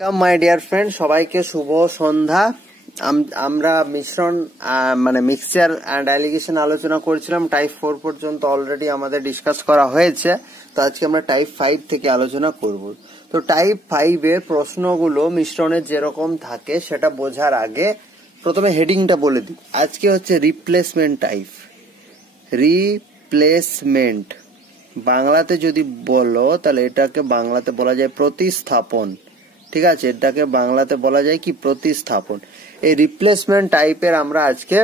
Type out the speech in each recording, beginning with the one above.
My dear friend, সবাইকে শুভ সন্ধ্যা। আমরা মিশ্রণ মানে মিক্সচার অ্যান্ড অ্যালিগেশন আলোচনা করেছিলাম। টাইপ 4 পর্যন্ত অলরেডি আমাদের ডিসকাস করা হয়েছে। তো আজকে আমরা টাইপ 5 থেকে আলোচনা করব। তো টাইপ 5 এর প্রশ্নগুলো মিশ্রণের যেরকম থাকে সেটা বোঝার আগে প্রথমে হেডিংটা বলে দিই। আজকে হচ্ছে রিপ্লেসমেন্ট টাইপ। রিপ্লেসমেন্ট বাংলাতে যদি বলো তাহলে এটাকে বাংলাতে বলা যায় প্রতিস্থাপন। ঠিক আছে, এটাকে বাংলাতে বলা যায় কি প্রতিস্থাপন। এই রিপ্লেসমেন্ট টাইপের আমরা আজকে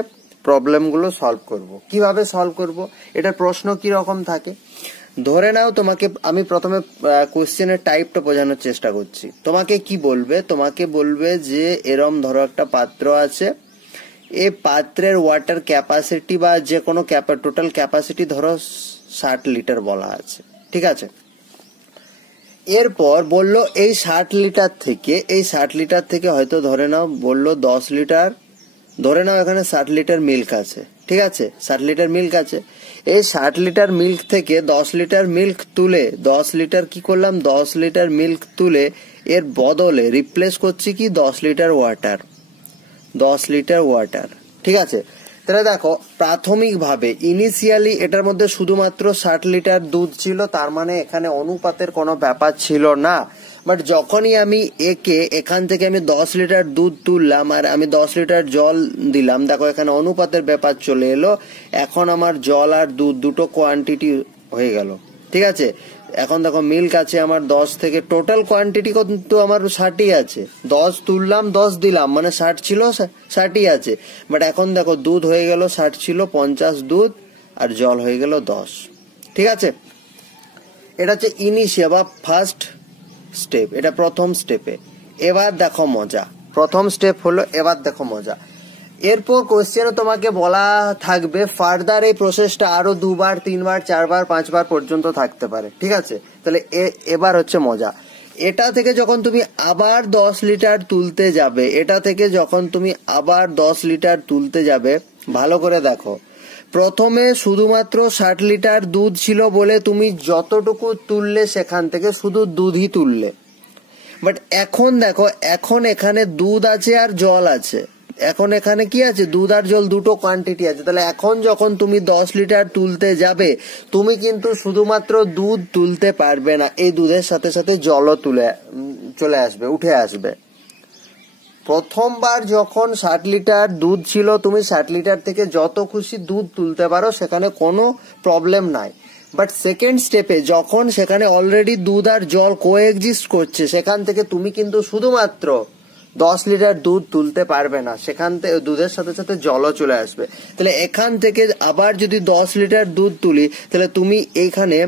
প্রবলেমগুলো সলভ করব। কিভাবে সলভ করব, এটার প্রশ্ন কি রকম থাকে ধরে নাও। তোমাকে আমি প্রথমে কোশ্চেনের টাইপটা বোঝানোর চেষ্টা করছি। তোমাকে কি বলবে, তোমাকে বলবে যে এরম ধরো একটা পাত্র আছে, এই পাত্রের ওয়াটার ক্যাপাসিটি বা যে কোনো টোটাল ক্যাপাসিটি ধরো 60 লিটার বলা আছে। ঠিক আছে, এরপর বললো এই 60 লিটার থেকে হয়তো ধরে নাও বললো 10 লিটার, ধরে নাও এখানে 60 লিটার মিল্ক আছে। ঠিক আছে, 60 লিটার মিল্ক আছে। এই 60 লিটার মিল্ক থেকে 10 লিটার মিল্ক তুলে 10 লিটার কি করলাম, 10 লিটার মিল্ক তুলে এর বদলে রিপ্লেস করছি কি 10 লিটার ওয়াটার। 10 litre water. ঠিক আছে, তাহলে দেখো প্রাথমিকভাবে ইনিশিয়ালি এটার মধ্যে শুধুমাত্র 60 লিটার দুধ ছিল, তার মানে এখানে অনুপাতের কোনো ব্যাপার ছিল না। বাট যখনই আমি এখান থেকে আমি 10 লিটার দুধ তুললাম আর আমি 10 লিটার জল দিলাম, দেখো এখানে অনুপাতের ব্যাপার চলে এলো। এখন আমার জল আর দুধ দুটো কোয়ান্টিটি হয়ে গেল। ঠিক আছে, এখন দেখো মিল্ক আছে আমার 10 থেকে, টোটাল কোয়ান্টিটি কিন্তু আমার 60ই আছে। 10 তুললাম 10 দিলাম, মানে 60 ছিল 60ই আছে। বাট এখন দেখো দুধ হয়ে গেল 60 ছিল 50 দুধ আর জল হয়ে গেল 10। ঠিক আছে, এটা হচ্ছে ইনিশিয়াল বা ফার্স্ট স্টেপ, এটা প্রথম স্টেপে। এবার দেখো মজা, প্রথম স্টেপ হলো, এবার দেখো মজা। এরপর কোশ্চেনে তোমাকে বলা থাকবে ফার্দার এই প্রসেসটা আরো 2 বার 3 বার 4 বার 5 বার পর্যন্ত থাকতে পারে। ঠিক আছে, তাহলে এবার হচ্ছে মজা। এটা থেকে যখন তুমি আবার 10 লিটার তুলতে যাবে, এটা থেকে যখন তুমি আবার 10 লিটার তুলতে যাবে, ভালো করে দেখো, প্রথমে শুধুমাত্র 60 লিটার দুধ ছিল বলে তুমি যতটুকু তুললে সেখান থেকে শুধু দুধই তুললে। বাট এখন দেখো, এখন এখানে দুধ আছে আর জল আছে। এখন এখানে কি আছে, দুধ আর জল দুটো কোয়ান্টিটি আছে। তাহলে এখন যখন তুমি 10 লিটার তুলতে যাবে, তুমি কিন্তু শুধুমাত্র দুধ তুলতে পারবে না, এই দুধের সাথে সাথে জলও চলে আসবে, উঠে আসবে। প্রথমবার যখন 60 লিটার দুধ ছিল, তুমি 60 লিটার থেকে যত খুশি দুধ তুলতে পারো, সেখানে কোনো প্রবলেম নাই। বাট সেকেন্ড স্টেপে যখন সেখানে অলরেডি দুধ আর জল কোএক্সিস্ট করছে, সেখান থেকে তুমি কিন্তু শুধুমাত্র 10 লিটার দুধ তুলতে পারবে না, সেখান থেকে দুধের সাথে সাথে জলও চলে আসবে। তাহলে এখান থেকে আবার যদি 10 লিটার দুধ তুলি, তাহলে তুমি এইখানে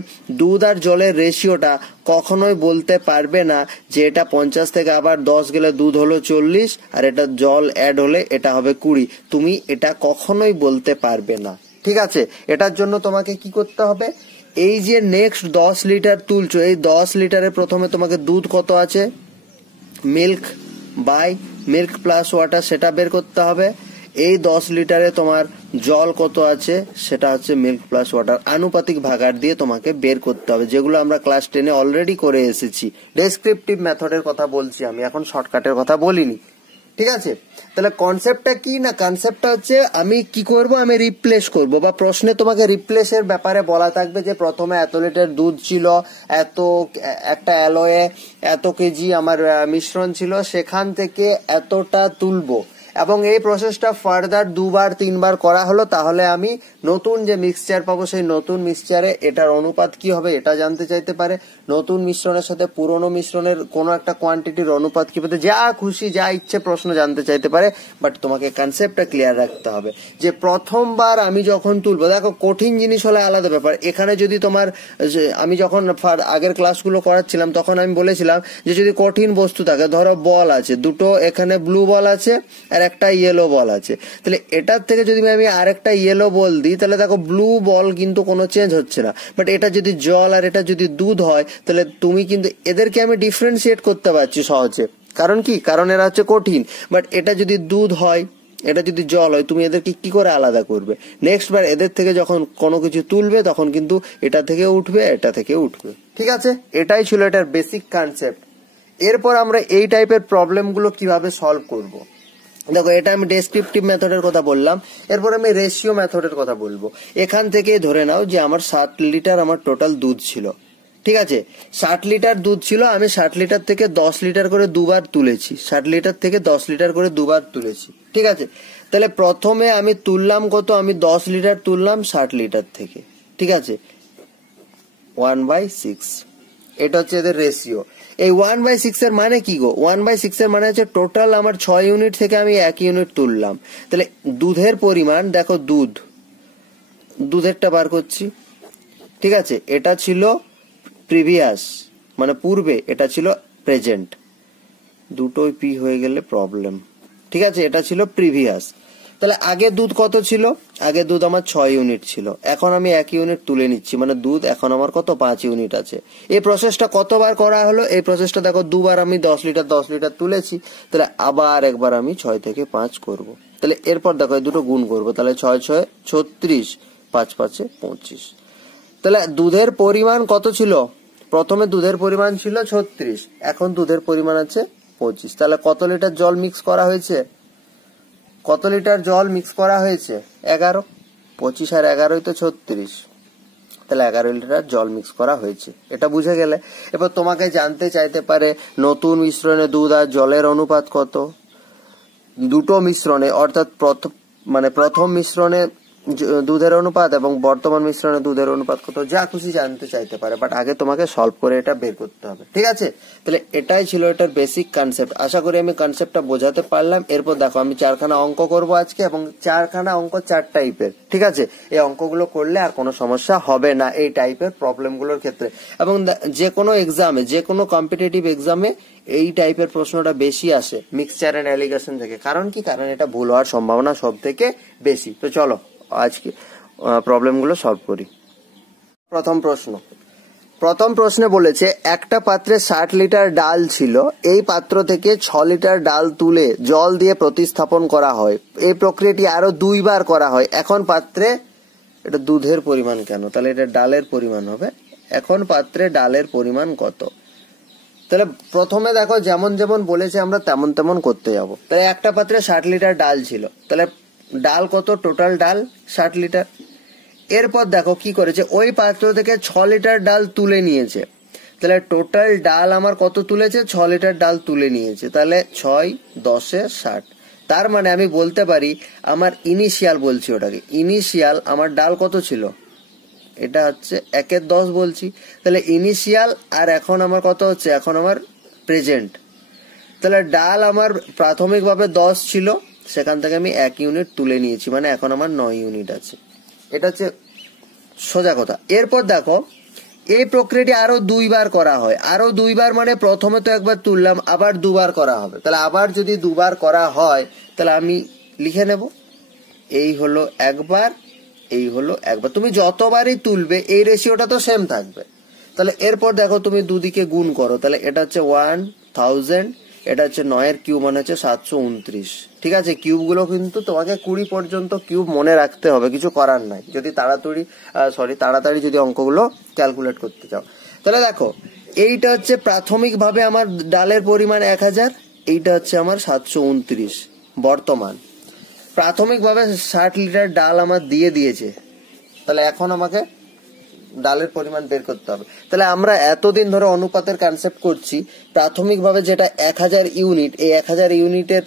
দুধ আর জলের রেশিওটা কখনোই বলতে পারবে না যে এটা 50 থেকে আবার 10 গেলে দুধ হলো 40 আর এটা জল অ্যাড হলে এটা হবে 20। তুমি এটা কখনোই বলতে পারবে না। ঠিক আছে, এটার জন্য তোমাকে কি করতে হবে, এই যে নেক্সট 10 লিটার তুলছো, এই 10 লিটারে প্রথমে তোমাকে দুধ কত আছে, milk by milk plus water, সেটা বের করতে হবে। এই 10 লিটারে তোমার জল কত আছে, সেটা হচ্ছে মিল্ক প্লাস ওয়াটার, আনুপাতিক ভাগার দিয়ে তোমাকে বের করতে হবে, যেগুলো আমরা ক্লাস 10-এ অলরেডি করে এসেছি। ডেসক্রিপটিভ মেথডের কথা বলছি আমি, এখন শর্টকাটের কথা বলিনি। ঠিক আছে, তাহলে কনসেপ্টটা কি না, কনসেপ্টটা হচ্ছে আমি কি করব, আমি রিপ্লেস করব। বা প্রশ্নে তোমাকে রিপ্লেসের ব্যাপারে বলা থাকবে যে প্রথমে এত লিটার দুধ ছিল, এত একটা অ্যালয়ে এত কেজি আমার মিশ্রণ ছিল, সেখান থেকে এতটা তুলবো, এবং এই প্রসেসটা ফার্দার 2 বার 3 বার করা হলো। তাহলে আমি নতুন যে মিক্সচার পাবো, সেই নতুন মিক্সচারে এটার অনুপাত কি হবে এটা জানতে চাইতে পারে। নতুন মিশ্রণের সাথে পুরনো মিশ্রণের কোনো একটা কোয়ান্টিটির অনুপাত কি পেতে, যা খুশি যা ইচ্ছে প্রশ্ন জানতে চাইতে পারে। বাট তোমাকে কনসেপ্টটা ক্লিয়ার রাখতে হবে যে প্রথমবার আমি যখন তুলবো, দেখো কঠিন জিনিস হলে আলাদা ব্যাপার। এখানে যদি তোমার, আমি যখন আগের ক্লাসগুলো করাচ্ছিলাম তখন আমি বলেছিলাম যে যদি কঠিন বস্তু থাকে, ধরো বল আছে দুটো, এখানে ব্লু বল আছে আর একটা ইয়েলো বল আছে, তাহলে এটার থেকে যদি আমি আরেকটা ইয়েলো বল দিই, তাহলে দেখো ব্লু বল কিন্তু কোনো চেঞ্জ হচ্ছে না। বাট এটা যদি জল আর এটা যদি দুধ হয়, তাহলে তুমি কিন্তু এদেরকে আমি ডিফারেন্সিয়েট করতে পারছি সহজে। কারণ কি, কারণ এরা হচ্ছে কঠিন। বাট এটা যদি দুধ হয়, এটা যদি জল হয়, তুমি এদেরকে কি করে আলাদা করবে? নেক্সট বার এদের থেকে যখন কোনো কিছু তুলবে, তখন কিন্তু এটা থেকে উঠবে, এটা থেকে উঠবে। ঠিক আছে, এটাই ছিল এটার বেসিক কনসেপ্ট। এরপর আমরা এই টাইপের প্রবলেমগুলো কিভাবে সলভ করব। দেখো, এটা আমি ডেসক্রিপটিভ মেথডের কথা বললাম, এরপর আমি রেশিও মেথডের কথা বলবো। এখান থেকে ধরে নাও যে আমার 60 লিটার আমার টোটাল দুধ ছিল, ঠিক আছে? 60 লিটার দুধ ছিল, আমি 60 লিটার থেকে 10 লিটার করে দুবার তুলেছি, 60 লিটার থেকে 10 লিটার করে দুবার তুলেছি, ঠিক আছে? তাহলে প্রথমে আমি তুললাম কত, আমি 10 লিটার তুললাম 60 লিটার থেকে, ঠিক আছে? 1/6, এটা হচ্ছে এদের রেশিও। এই 1/6 এর মানে কি গো? 1/6 এর মানে হচ্ছে টোটাল আমার 6 ইউনিট থেকে আমি 1 ইউনিট তুললাম। তাহলে দুধের পরিমাণ, দেখো দুধেরটা বার করছি, ঠিক আছে? এটা ছিল প্রিভিয়াস, মানে পূর্বে, এটা ছিল প্রেজেন্ট, দুটোই পি হয়ে গেলে প্রবলেম, ঠিক আছে? এটা ছিল প্রিভিয়াস। তাহলে আগে দুধ কত ছিল? আগে দুধ আমার 6 ইউনিট ছিল, এখন আমি 1 ইউনিট তুলে নিচ্ছি, মানে দুধ এখন আমার কত, 5 ইউনিট আছে। এই প্রসেসটা কতবার করা হলো? এই প্রসেসটা দেখো, দুবার আমি 10 লিটার তুলেছি, তাহলে আবার একবার আমি 6 থেকে 5 করব। তাহলে এরপর দেখো, এই দুটো গুণ করবো, তাহলে 6 6 36, 5 5 25। তাহলে দুধের পরিমাণ কত ছিল? প্রথমে দুধের পরিমাণ ছিল 36, এখন দুধের পরিমাণ আছে 25। তাহলে কত লিটার জল মিক্স করা হয়েছে? কত লিটার জল মিক্স করা হয়েছে? 11। 25 আর 11ই তো 36, তাহলে 11 লিটার জল মিক্স করা হয়েছে। এটা বুঝে গেলে এবার তোমাকে জানতে চাইতে পারে নতুন মিশ্রণে দুধ আর জলের অনুপাত কত। দুটো মিশ্রণে, অর্থাৎ প্রথম মিশ্রণে দুধের অনুপাত এবং বর্তমান মিশ্রণে দুধের অনুপাত কত, যা খুশি জানতে চাইতে পারে, বাট আগে তোমাকে সলভ করে এটা বের করতে হবে, ঠিক আছে? তাহলে এটাই ছিল এটার বেসিক কনসেপ্ট। আশা করি আমি কনসেপ্টটা বোঝাতে পারলাম। এরপর দেখো, আমি 4খানা অঙ্ক করব আজকে, এবং 4খানা অঙ্ক 4 টাইপের, ঠিক আছে? এই অঙ্কগুলো করলে আর কোনো সমস্যা হবে না এই টাইপের প্রবলেমগুলোর ক্ষেত্রে। এবং যে কোনো এক্সামে, যে কোনো কম্পিটিটিভ এক্সামে এই টাইপের প্রশ্নটা বেশি আসে মিক্সচার এন্ড অ্যালিগেশন থেকে। কারণ কি? কারণ এটা ভুল হওয়ার সম্ভাবনা সব থেকে বেশি। তো চলো আজকে প্রবলেমগুলো সলভ করি। প্রথম প্রশ্নে বলেছে একটা পাত্রে 60 লিটার ডাল ছিল, এই পাত্র থেকে 6 লিটার ডাল তুলে জল দিয়ে প্রতিস্থাপন করা হয়, এই প্রক্রিয়াটি আরো 2 বার করা হয়। এখন পাত্রে, এটা দুধের পরিমাণ কেন, তাহলে এটা ডালের পরিমাণ হবে। এখন পাত্রে ডালের পরিমাণ কত? তাহলে প্রথমে দেখো, যেমন যেমন বলেছে আমরা তেমন তেমন করতে যাব। তাহলে একটা পাত্রে 60 লিটার ডাল ছিল, তাহলে ডাল কত? টোটাল ডাল 60 লিটার। এরপর দেখো কি করেছে, ওই পাত্র থেকে 6 লিটার ডাল তুলে নিয়েছে, তাহলে টোটাল ডাল আমার কত তুলেছে? 6 লিটার ডাল তুলে নিয়েছে, তাহলে 6 10 60। তার মানে আমি বলতে পারি আমার ইনিশিয়াল, বলছি ওটাকে ইনিশিয়াল, আমার ডাল কত ছিল? এটা হচ্ছে 1/10 বলছি, তাহলে ইনিশিয়াল। আর এখন আমার কত হচ্ছে? এখন আমার প্রেজেন্ট। তাহলে ডাল আমার প্রাথমিকভাবে 10 ছিল, সেখান থেকে আমি 1 ইউনিট তুলে নিয়েছি, মানে এখন আমার 9 ইউনিট আছে। এটা হচ্ছে সোজা কথা। এরপর দেখো, এই প্রক্রিয়াটি আরো 2 বার করা হয়। আরো 2 বার মানে প্রথমে তো একবার তুললাম, আবার 2 বার করা হবে। তাহলে আবার যদি 2 বার করা হয়, তাহলে আমি লিখে নেব, এই হলো একবার, এই হলো একবার। তুমি যতবারই তুলবে এই রেশিওটা তো সেম থাকবে। তাহলে এরপর দেখো, তুমি দুদিকে গুণ করো, তাহলে এটা হচ্ছে 1000, এটা হচ্ছে 9 এর কিউব, মানে হচ্ছে 729, ঠিক আছে? কিউব গুলো কিন্তু তোমাকে 20 পর্যন্ত কিউব মনে রাখতে হবে, কিছু করার নাই, যদি তাড়াতাড়ি যদি অঙ্কগুলো ক্যালকুলেট করতে চাও। তাহলে দেখো, এইটা হচ্ছে প্রাথমিকভাবে আমার ডালের পরিমাণ 1000, এইটা হচ্ছে আমার 729 বর্তমান। প্রাথমিকভাবে 60 লিটার ডাল আমার দিয়ে দিয়েছে, তাহলে এখন আমাকে ডালের পরিমাণ বের করতে হবে। তাহলে আমরা এতদিন ধরে অনুপাতের কনসেপ্ট করছি, প্রাথমিকভাবে যেটা 1000 ইউনিট, এই 1000 ইউনিটের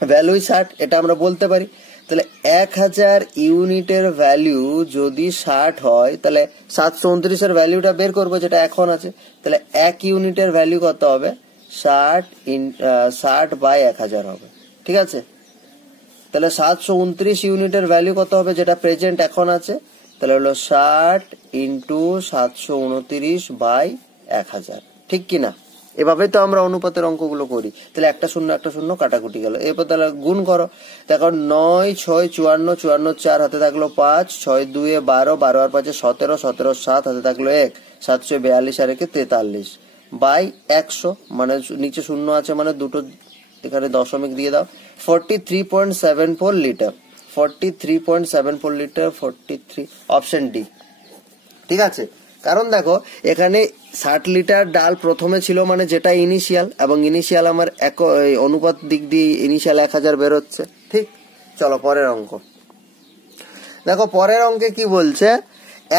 ভ্যালুই 60, এটা আমরা বলতে পারি। তাহলে 1000 ইউনিটের ভ্যালু যদি 60 হয়, তাহলে 729 এর ভ্যালুটা বের করবো, যেটা এখন আছে। তাহলে 1 ইউনিটের ভ্যালু কত হবে? 60/1000 হবে, ঠিক আছে? তাহলে 729 ইউনিটের ভ্যালু কত হবে, যেটা প্রেজেন্ট এখন আছে? তাহলে হলো 60 × 729/1000, ঠিক কিনা? এভাবে তো আমরা অনুপাতের অঙ্কগুলো করি। তাহলে একটা শূন্য কাটাকুটি গেল। এরপর তাহলে গুণ করো, দেখো 9 6 54, 54 4 হাতে থাকলো 5, 6 2 12, 12 আর 5 17, 17 7 হাতে থাকলো 1, 742 আর 1 43 বাই 100, মানে নিচে শূন্য আছে, মানে দুটো এখানে দশমিক দিয়ে দাও। 43.74 লিটার, 43.74 লিটার, 43, অপশন ডি, ঠিক আছে? কারণ দেখো এখানে 60 লিটার ডাল প্রথমে ছিল মানে যেটা ইনিশিয়াল, এবং ইনিশিয়াল আমার অনুপাত দিক দিয়ে ইনিশিয়াল 1000 বেরোচ্ছে। ঠিক, চলো পরের অঙ্ক দেখো। পরের অঙ্কে কি বলছে,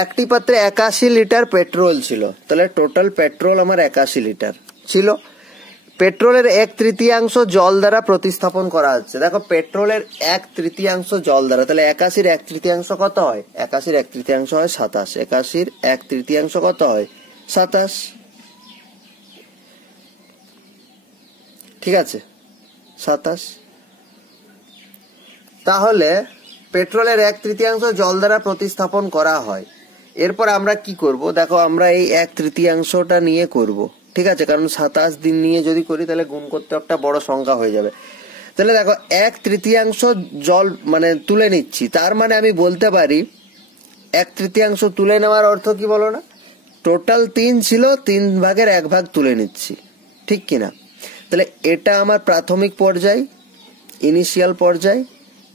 একটি পাত্রে 81 লিটার পেট্রোল ছিল, তাহলে টোটাল পেট্রোল আমার 81 লিটার ছিল। পেট্রোলের 1/3 জল দ্বারা প্রতিস্থাপন করা হচ্ছে। দেখো পেট্রোলের 1/3 জল দ্বারা, তাহলে 81-র 1/3 কত হয়? 81-র 1/3 হয় 27। 81-র 1/3 কত হয়? 27। ঠিক আছে, 27। তাহলে পেট্রোলের 1/3 জল দ্বারা প্রতিস্থাপন করা হয়। এরপর আমরা কি করব, দেখো আমরা এই 1/3টা নিয়ে করব। ঠিক আছে, কারণ 27 দিন নিয়ে যদি করি তাহলে গুণ করতে একটা বড় সংখ্যা হয়ে যাবে। তাহলে দেখো 1/3 জল মানে তুলে নিচ্ছি, তার মানে আমি বলতে পারি 1/3 তুলে নেওয়ার অর্থ কি বলো না, টোটাল 3 ছিল, 3 ভাগের 1 ভাগ তুলে নিচ্ছি। ঠিক কিনা? তাহলে এটা আমার প্রাথমিক পর্যায়, ইনিশিয়াল পর্যায়,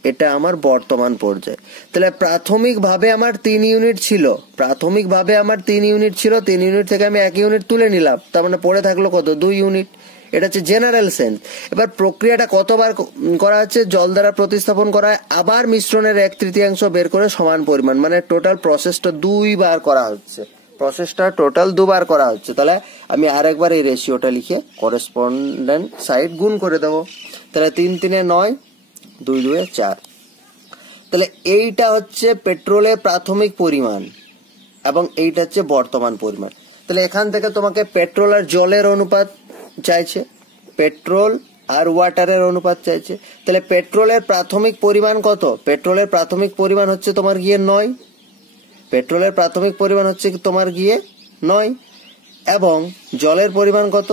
এটা আমার বর্তমান পর্যায়। তাহলে প্রাথমিকভাবে আমার 3 ইউনিট ছিল, 3 ইউনিট থেকে আমি 1 ইউনিট তুলে নিলাম, তার মানে পড়ে থাকলো কত? 2 ইউনিট। এটা হচ্ছে জেনারেল সেন্স। এবার প্রক্রিয়াটা কতবার করা হচ্ছে? জল দ্বারা প্রতিস্থাপন করা হয়, আবার মিশ্রণের 1/3 বের করে সমান পরিমাণ, মানে টোটাল প্রসেসটা 2 বার করা হচ্ছে। টোটাল 2 বার করা হচ্ছে। তাহলে আমি আরেকবার এই রেশিওটা লিখে করেসপন্ডেন্ট সাইড গুণ করে দেবো। তাহলে 3 3 9, 2 2 4। তাহলে এইটা হচ্ছে পেট্রোলের প্রাথমিক পরিমাণ এবং এইটা হচ্ছে বর্তমান পরিমাণ। তাহলে এখান থেকে তোমাকে পেট্রোল আর জলের অনুপাত চাইছে, পেট্রোল আর ওয়াটারের অনুপাত চাইছে। তাহলে পেট্রোলের প্রাথমিক পরিমাণ কত? পেট্রোলের প্রাথমিক পরিমাণ হচ্ছে তোমার গিয়ে 9। পেট্রোলের প্রাথমিক পরিমাণ হচ্ছে তোমার গিয়ে 9, এবং জলের পরিমাণ কত?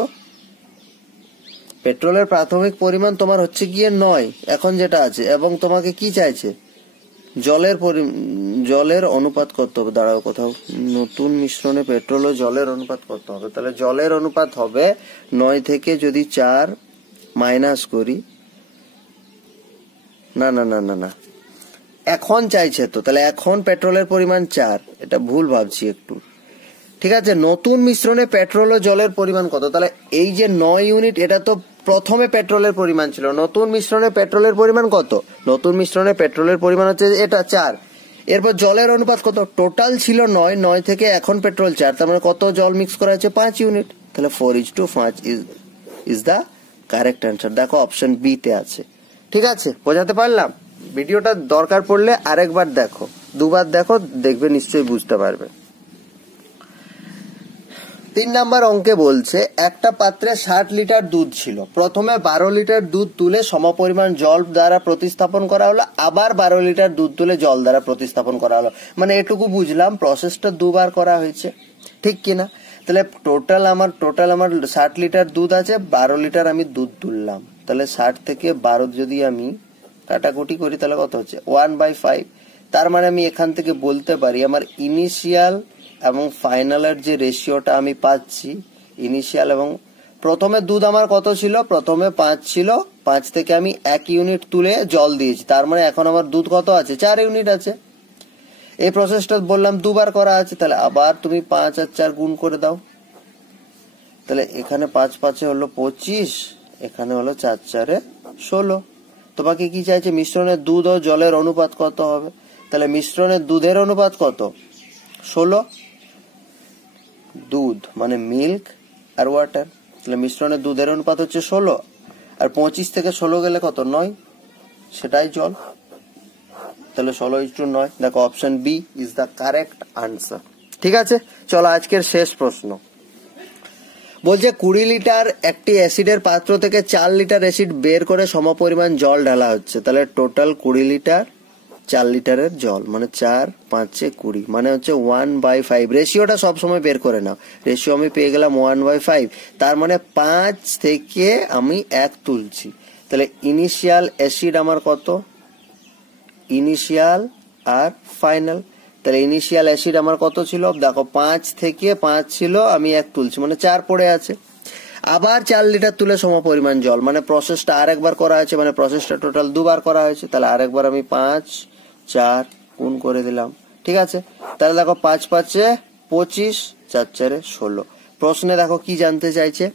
পেট্রোলের প্রাথমিক পরিমাণ তোমার হচ্ছে গিয়ে 9 এখন যেটা আছে, এবং তোমাকে কি চাইছে? জলের অনুপাত কত হবে? দাঁড়াও, কোথাও নতুন মিশ্রণে পেট্রোল ও জলের অনুপাত কত হবে? তাহলে জলের অনুপাত হবে 9 থেকে যদি 4 মাইনাস করি, না না না না না, এখন চাইছে তো, তাহলে এখন পেট্রোলের পরিমাণ 4, এটা ভুল ভাবছি একটু। ঠিক আছে, নতুন মিশ্রণে পেট্রোল ও জলের পরিমাণ কত? তাহলে এই যে 9 ইউনিট, এটা তো প্রথমে পেট্রোলের পরিমাণ ছিল। নতুন মিশ্রণে পেট্রোলের পরিমাণ কত? নতুন মিশ্রণে পেট্রোলের পরিমাণ হচ্ছে এটা 4। এরপর জলের অনুপাত কত? টোটাল ছিল 9 থেকে এখন পেট্রোল 4, তার মানে কত জল মিক্স করা হয়েছে? 5 ইউনিট। তাহলে 4:5 ইজ দ্য কারেক্ট অ্যান্সার। দেখো অপশন বি তে আছে। ঠিক আছে, বোঝাতে পারলাম? ভিডিওটা দরকার পড়লে আরেকবার দেখো, 2 বার দেখো, দেখবে নিশ্চয়ই বুঝতে পারবে। 3 নাম্বার অঙ্কে বলছে একটা পাত্রে 60 লিটার দুধ ছিল, প্রথমে 12 লিটার দুধ তুলে সমপরিমাণ জল দ্বারা প্রতিস্থাপন করা হলো, আবার 12 লিটার দুধ তুলে জল দ্বারা প্রতিস্থাপন করা হলো। মানে এটুকু বুঝলাম প্রসেসটা 2 বার করা হয়েছে। ঠিক কিনা? তাহলে টোটাল আমার 60 লিটার দুধ আছে, 12 লিটার আমি দুধ তুললাম। তাহলে 60 থেকে 12 যদি আমি কাটাকুটি করি তাহলে কত হচ্ছে? 1/5। তার মানে আমি এখান থেকে বলতে পারি আমার ইনিশিয়াল এবং ফাইনালের যে রেশিওটা আমি পাচ্ছি, ইনিশিয়াল এবং প্রথমে দুধ আমার কত ছিল? প্রথমে 5 ছিল, 5 থেকে আমি 1 ইউনিট তুলে জল দিয়েছি, তার মানে এখন আমার দুধ কত আছে? 4 ইউনিট আছে। এই প্রসেসটা বললাম 2 বার করা আছে। তাহলে আবার তুমি 5 আর 4 গুণ করে দাও। তাহলে এখানে 5 5 হলো 25, এখানে হলো 4 4 16। তোমাকে কি চাইছে? মিশ্রণের দুধ ও জলের অনুপাত কত হবে? তাহলে মিশ্রণের দুধের অনুপাত কত? 16। দুধ মানে মিল্ক আর ওয়াটার, তাহলে মিশ্রণের দুধের অনুপাত হচ্ছে 16, আর 25 থেকে 16 গেলে কত? 9, সেটাই জল। তাহলে 16:9। দেখো option B is the correct answer. ঠিক আছে, চলো আজকের শেষ প্রশ্ন। বলছে 20 লিটার একটি অ্যাসিডের পাত্র থেকে 4 লিটার অ্যাসিড বের করে সমপরিমাণ জল ঢালা হচ্ছে। তাহলে টোটাল 20 লিটার 4 লিটারের জল, মানে 4 5 20, মানে হচ্ছে 1/5। রেশিওটা সবসময় বের করে নাও। রেশিও আমি পেয়ে গেলাম 1/5, তার মানে 5 থেকে আমি 1 তুলছি। তাহলে ইনিশিয়াল অ্যাসিড আমার কত? ইনিশিয়াল আর ফাইনাল। তাহলে ইনিশিয়াল অ্যাসিড আমার কত ছিল? দেখো 5 থেকে 5 ছিল, আমি 1 তুলছি, মানে 4 পড়ে আছে। আবার 4 লিটার তুলে সমপরিমাণ জল, মানে প্রসেসটা আরেকবার করা হয়েছে, মানে প্রসেসটা টোটাল 2 বার করা হয়েছে। তাহলে আরেকবার আমি 5 4 গুণ করে দিলাম। ঠিক আছে, তাহলে দেখো 5 5 25, 4 4 16। প্রশ্নে দেখো কি জানতে চাইছে,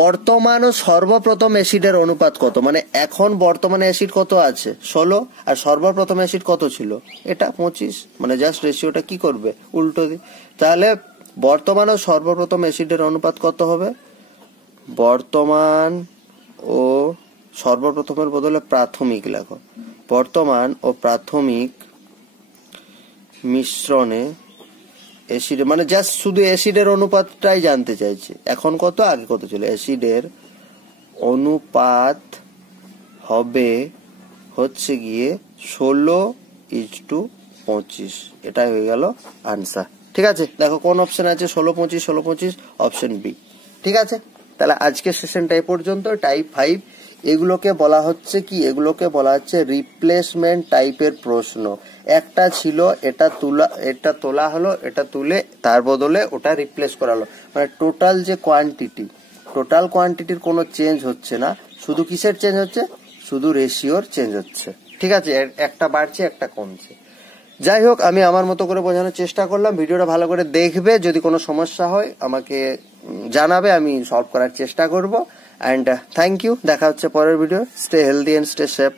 বর্তমান ও সর্বপ্রথম অ্যাসিডের অনুপাত কত, মানে এখন বর্তমানে অ্যাসিড কত আছে 16 আর সর্বপ্রথম অ্যাসিড কত ছিল এটা 25, মানে জাস্ট রেশিওটা কি করবে উল্টো দি। তাহলে বর্তমান ও সর্বপ্রথম অ্যাসিডের অনুপাত কত হবে, বর্তমান ও সর্বপ্রথমের বদলে প্রাথমিক লেখো, বর্তমান ও প্রাথমিক মিশ্রণে অ্যাসিড, মানে জাস্ট শুধু অ্যাসিডের অনুপাতটাই জানতে চাইছে, এখন কত আগে কত ছিল। অ্যাসিডের অনুপাত হবে হচ্ছে গিয়ে 16:25, এটাই হয়ে গেল আনসার। ঠিক আছে, দেখো কোন অপশন আছে 16 25 16 25, অপশন বি। ঠিক আছে, তাহলে আজকের সেশনটা এই পর্যন্ত। টাইপ 5 এগুলোকে বলা হচ্ছে কি, এগুলোকে বলা হচ্ছে রিপ্লেসমেন্ট টাইপের প্রশ্ন। একটা ছিল এটা তোলা হলো, এটা তুলে তার বদলে ওটা রিপ্লেস করা হলো, মানে টোটাল যে টোটাল কোয়ান্টিটির কোনো চেঞ্জ হচ্ছে না, শুধু কিসের চেঞ্জ হচ্ছে, শুধু রেশিওর চেঞ্জ হচ্ছে। ঠিক আছে, একটা বাড়ছে একটা কমছে। যাই হোক, আমি আমার মতো করে বোঝানোর চেষ্টা করলাম। ভিডিওটা ভালো করে দেখবে, যদি কোনো সমস্যা হয় আমাকে জানাবে, আমি সলভ করার চেষ্টা করব। অ্যান্ড থ্যাংক ইউ, দেখা হচ্ছে পরের ভিডিও। Stay healthy and stay safe.